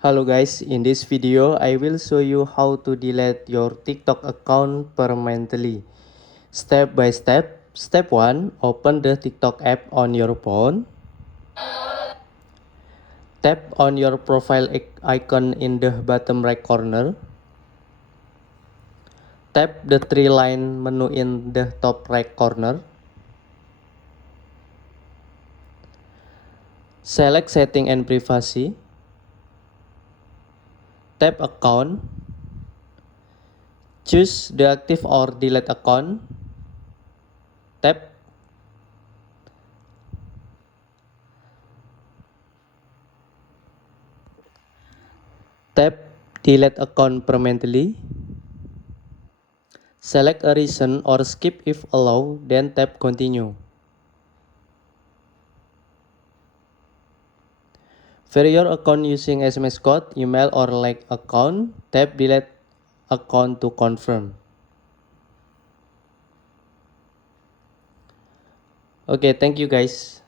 Hello guys, in this video I will show you how to delete your TikTok account permanently. Step by step. Step 1. Open the TikTok app on your phone. Tap on your profile icon in the bottom right corner. Tap the three line menu in the top right corner. Select setting and privacy. Tap account. Choose deactive or delete account. Tap delete account permanently. Select a reason or skip if allowed, then tap continue. Verify your account using SMS code, email or like account. Tap delete account to confirm. Okay, thank you guys.